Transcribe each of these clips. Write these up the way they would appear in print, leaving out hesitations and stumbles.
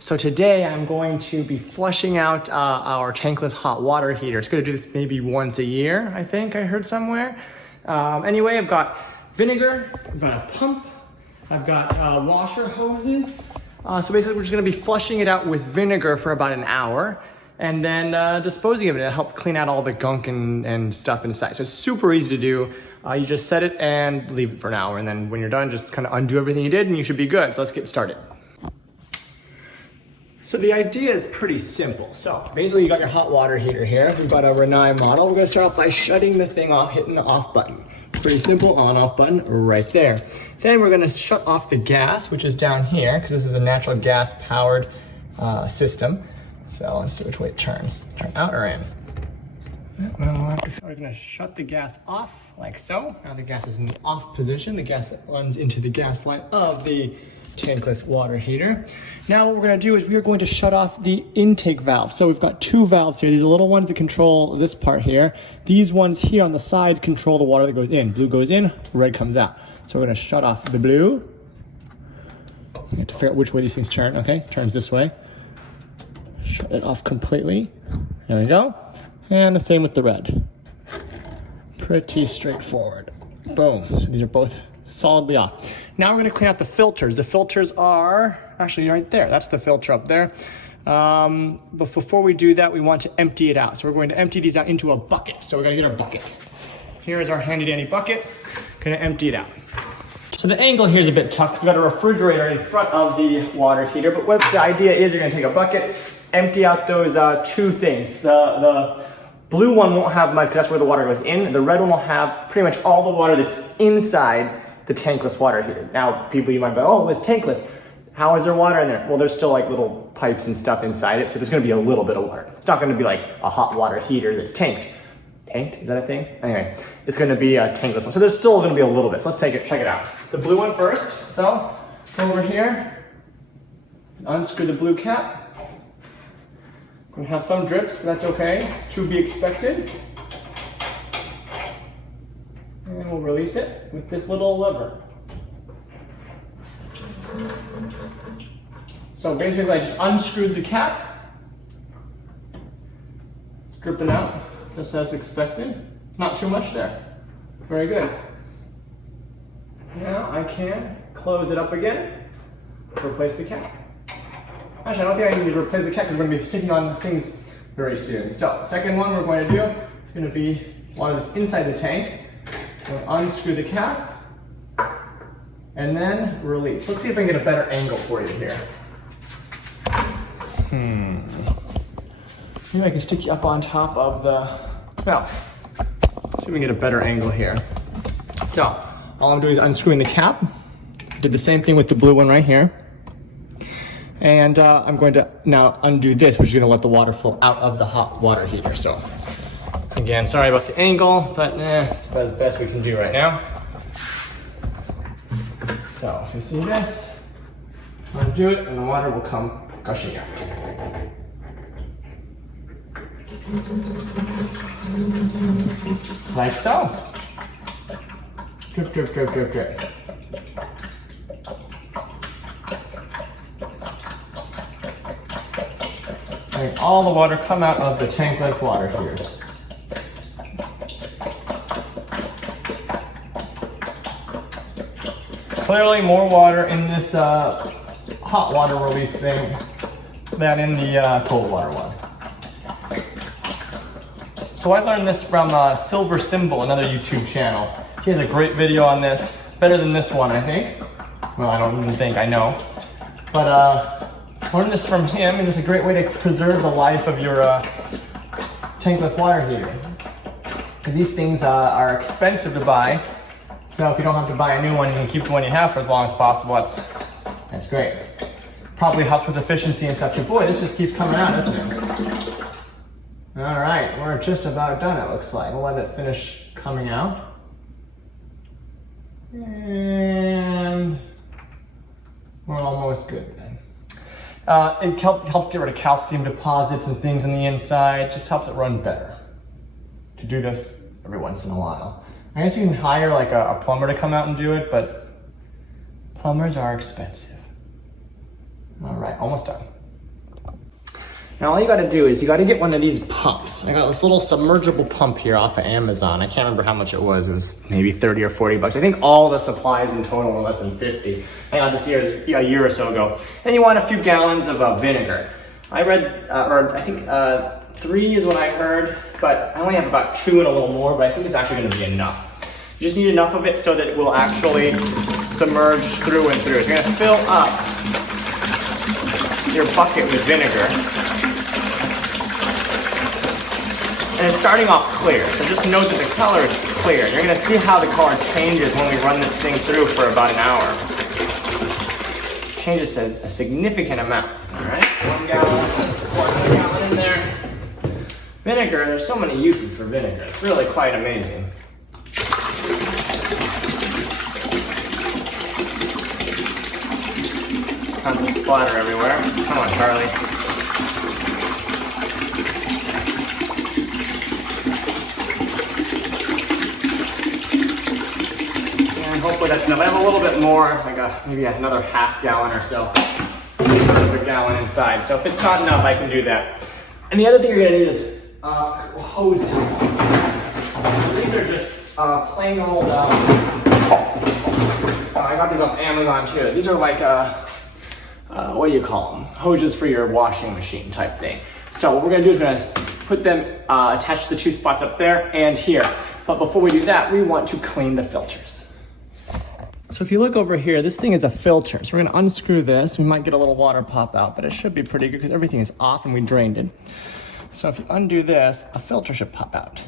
So today I'm going to be flushing out our tankless hot water heater. It's going to do this maybe once a year, I think I heard somewhere. Anyway, I've got vinegar, I've got a pump, I've got washer hoses. So basically we're just going to be flushing it out with vinegar for about an hour and then disposing of it to help clean out all the gunk and stuff inside. So it's super easy to do. You just set it and leave it for an hour, and then when you're done, just kind of undo everything you did and you should be good. So let's get started. So the idea is pretty simple. So basically you got your hot water heater here. We've got a Rinnai model. We're gonna start off by shutting the thing off, hitting the off button. Pretty simple, on off button right there. Then we're gonna shut off the gas, which is down here, because this is a natural gas powered system. So let's see which way it turns. Turn out or in? We're gonna shut the gas off like so. Now the gas is in the off position, the gas that runs into the gas line of the tankless water heater. Now what we're going to do is we are going to shut off the intake valve. So we've got two valves here. These are little ones that control this part here. These ones here on the sides control the water that goes in. Blue goes in, red comes out. So we're going to shut off the blue. I have to figure out which way these things turn. Okay, turns this way. Shut it off completely. There we go. And the same with the red. Pretty straightforward. Boom. So these are both solidly off. Now we're going to clean out the filters. The filters are actually right there. That's the filter up there. But before we do that, we want to empty it out. So we're going to empty these out into a bucket. So we're going to get our bucket. Here is our handy dandy bucket. Going to empty it out. So the angle here is a bit tough because we've got a refrigerator in front of the water heater. But what the idea is, you're going to take a bucket, empty out those two things. The blue one won't have much because that's where the water goes in. The red one will have pretty much all the water that's inside the tankless water heater. Now, people, you might be, oh, it's tankless. How is there water in there? Well, there's still like little pipes and stuff inside it, so there's gonna be a little bit of water. It's not gonna be like a hot water heater that's tanked. Tanked, is that a thing? Anyway, it's gonna be a tankless one. So there's still gonna be a little bit. So let's check it out. The blue one first. So, go over here, unscrew the blue cap. We're gonna have some drips, but that's okay. It's to be expected. And we'll release it with this little lever. So basically I just unscrewed the cap. It's dripping out, just as expected. Not too much there. Very good. Now I can close it up again, replace the cap. Actually, I don't think I need to replace the cap because we're going to be sticking on things very soon. So, second one we're going to do is going to be water that's inside the tank. We'll unscrew the cap and then release. Let's see if I can get a better angle for you here. Maybe I can stick you up on top of the valve. See if we can get a better angle here. So, all I'm doing is unscrewing the cap. Did the same thing with the blue one right here. And I'm going to now undo this, which is going to let the water flow out of the hot water heater. So, again, sorry about the angle, but it's about as best we can do right now. So, if you see this, undo it, and the water will come gushing out. Like so. Drip, drip, drip, drip, drip. And all the water come out of the tankless water heaters. Clearly more water in this hot water release thing than in the cold water one. So I learned this from Silver Cymbal, another YouTube channel. He has a great video on this, better than this one, I think. Well, I don't even think, I know. But learned this from him, and it's a great way to preserve the life of your tankless water heater. Because these things are expensive to buy. So if you don't have to buy a new one, you can keep the one you have for as long as possible. That's great. Probably helps with efficiency and stuff too. Boy, this just keeps coming out, doesn't it? All right, we're just about done, it looks like. We'll let it finish coming out. And we're almost good then. It helps get rid of calcium deposits and things on the inside. Just helps it run better. To do this every once in a while. I guess you can hire like a plumber to come out and do it, but plumbers are expensive. All right, almost done. Now all you gotta do is you gotta get one of these pumps. I got this little submergible pump here off of Amazon. I can't remember how much it was. It was maybe 30 or 40 bucks. I think all the supplies in total were less than 50. I got this a year or so ago. Then you want a few gallons of vinegar. I read, or I think 3 is what I heard, but I only have about 2 and a little more, but I think it's actually gonna be enough. You just need enough of it so that it will actually submerge through and through. You're gonna fill up your bucket with vinegar. And it's starting off clear, so just note that the color is clear. You're gonna see how the color changes when we run this thing through for about an hour. It changes a significant amount, all right? 1 gallon, let's pour 1 gallon in there. Vinegar, there's so many uses for vinegar. It's really quite amazing. Not to splatter everywhere. Come on, Charlie. And hopefully that's enough. I have a little bit more, like maybe another half gallon or so. A gallon inside. So if it's not enough, I can do that. And the other thing you're gonna need is hoses. So these are just plain old, I got these off Amazon too. These are like, what do you call them? Hoses for your washing machine type thing. So what we're gonna do is we're gonna put them, attach the 2 spots up there and here. But before we do that, we want to clean the filters. So if you look over here, this thing is a filter. So we're gonna unscrew this. We might get a little water pop out, but it should be pretty good because everything is off and we drained it. So if you undo this, a filter should pop out.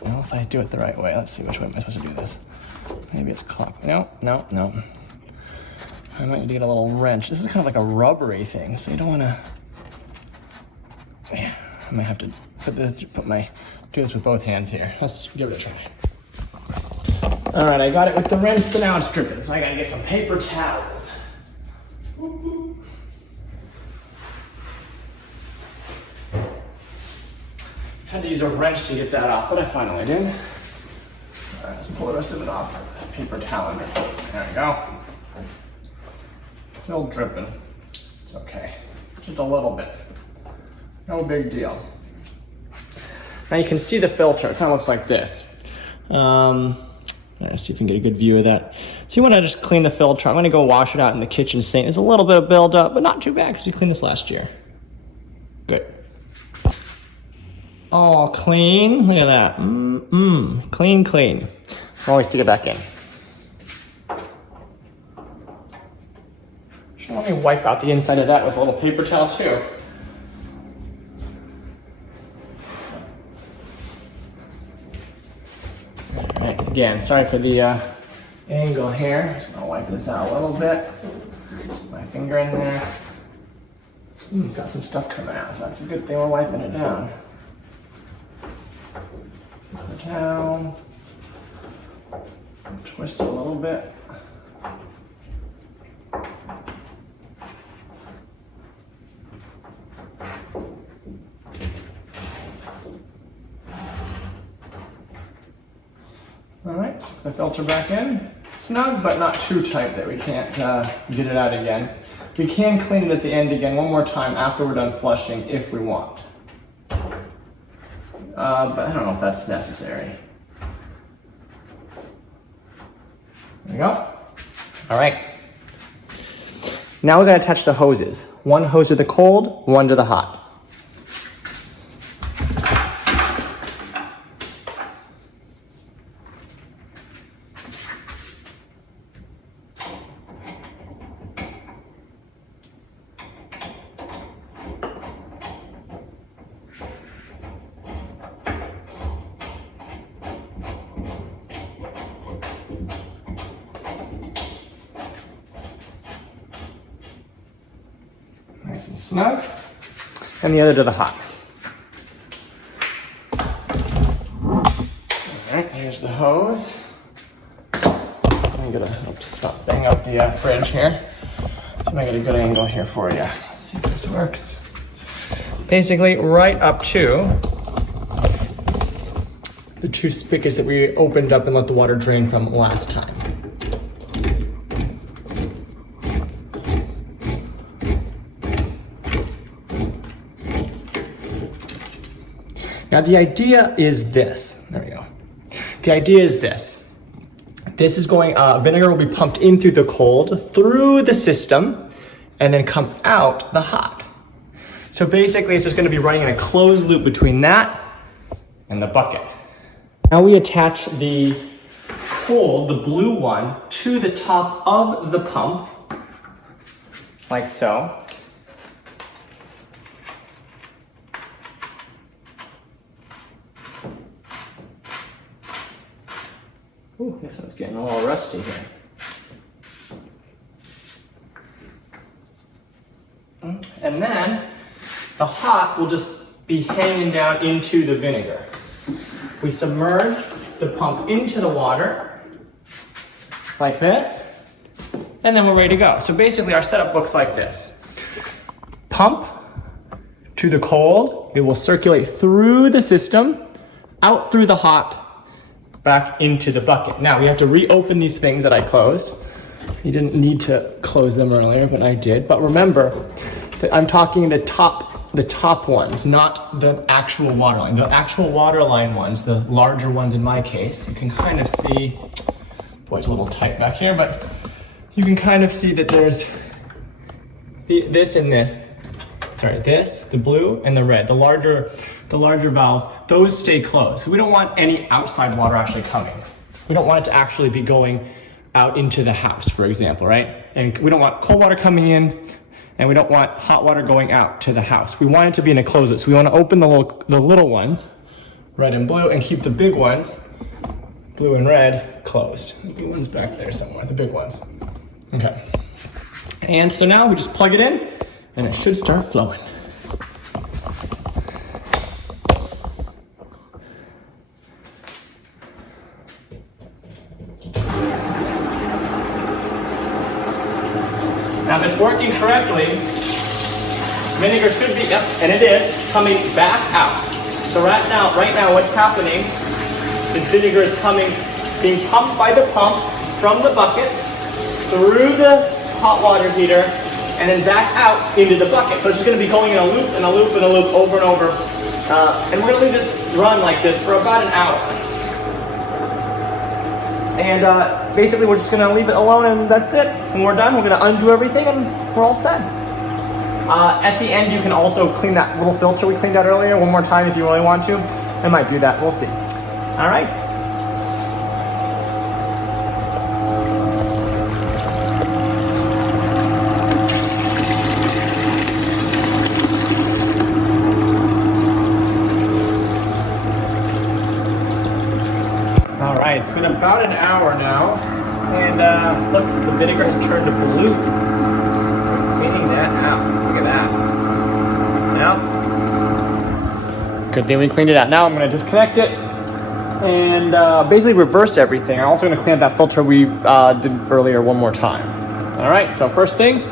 I don't know if I do it the right way. Let's see, which way am I supposed to do this? Maybe it's clock. No. I might need to get a little wrench. This is kind of like a rubbery thing, so you don't wanna, I might have to do this with both hands here. Let's give it a try. All right, I got it with the wrench, but now it's dripping, so I gotta get some paper towels. Had to use a wrench to get that off, but I finally did. All right, let's pull the rest of it off with a paper towel. There we go. Still dripping. It's okay. Just a little bit. No big deal. Now you can see the filter. It kind of looks like this. Let's see if we can get a good view of that. So you want to just clean the filter. I'm going to go wash it out in the kitchen sink. There's a little bit of buildup, but not too bad because we cleaned this last year. Good. Oh, clean. Look at that. Clean, clean. Always stick it back in. Let me wipe out the inside of that with a little paper towel too. All right, again, sorry for the angle here. Just gonna wipe this out a little bit. Put my finger in there. It's got some stuff coming out, so that's a good thing we're wiping it down. Put it down. Twist it a little bit. All right, stick the filter back in. Snug, but not too tight that we can't get it out again. We can clean it at the end again one more time after we're done flushing if we want. But I don't know if that's necessary. There we go. All right. Now we're gonna attach the hoses. One hose to the cold, one to the hot. Nice and snug. And the other to the hot. All right, here's the hose. I'm gonna, stop banging up the fridge here. See if I get a good angle here for you. Let's see if this works. Basically, right up to the 2 spigots that we opened up and let the water drain from last time. Now the idea is this. There we go. The idea is this. This is going, vinegar will be pumped in through the cold, through the system, and then come out the hot. So basically it's just gonna be running in a closed loop between that and the bucket. Now we attach the cold, the blue one, to the top of the pump, like so. Ooh, this one's getting a little rusty here. And then the hot will just be hanging down into the vinegar. We submerge the pump into the water, like this, and then we're ready to go. So basically our setup looks like this. Pump to the cold, it will circulate through the system, out through the hot, back into the bucket. Now we have to reopen these things that I closed. You didn't need to close them earlier, but I did. But remember that I'm talking the top ones, not the actual water line. The actual water line ones, the larger ones in my case, you can kind of see, boy, it's a little tight back here, but you can kind of see that there's this and this. Sorry, this, the blue and the red, the larger valves, those stay closed. So we don't want any outside water actually coming. We don't want it to actually be going out into the house, for example, right? And we don't want cold water coming in, and we don't want hot water going out to the house. We want it to be in a closed loop. So we want to open the little ones, red and blue, and keep the big ones, blue and red, closed. The blue one's back there somewhere, the big ones. Okay. And so now we just plug it in, and it should start flowing. Now if it's working correctly, vinegar should be, yep, and it is, coming back out. So right now what's happening is vinegar is being pumped by the pump from the bucket through the hot water heater and then back out into the bucket. So it's just going to be going in a loop and a loop and a loop over and over. And we're going to leave this run like this for about an hour. And basically we're just going to leave it alone and that's it. When we're done, we're going to undo everything and we're all set. At the end, you can also clean that little filter we cleaned out earlier one more time if you really want to. I might do that, we'll see. All right. All right, it's been about an hour now, and look, the vinegar has turned to blue. I'm cleaning that out. Look at that. Now, good thing we cleaned it out. Now I'm going to disconnect it and basically reverse everything. I'm also going to clean up that filter we did earlier one more time. All right, so first thing.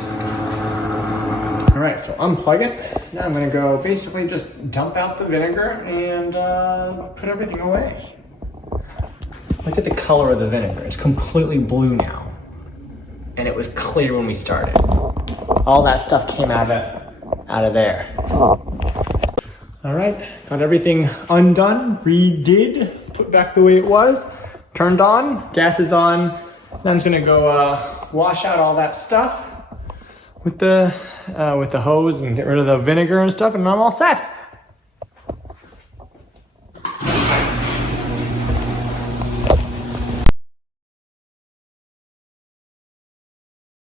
All right, so unplug it. Now I'm going to go basically just dump out the vinegar and put everything away. Look at the color of the vinegar. It's completely blue now. And it was clear when we started. All that stuff came out of there. All right, got everything undone, redid, put back the way it was, turned on, gas is on. Now I'm just gonna go wash out all that stuff with the hose and get rid of the vinegar and stuff, and I'm all set.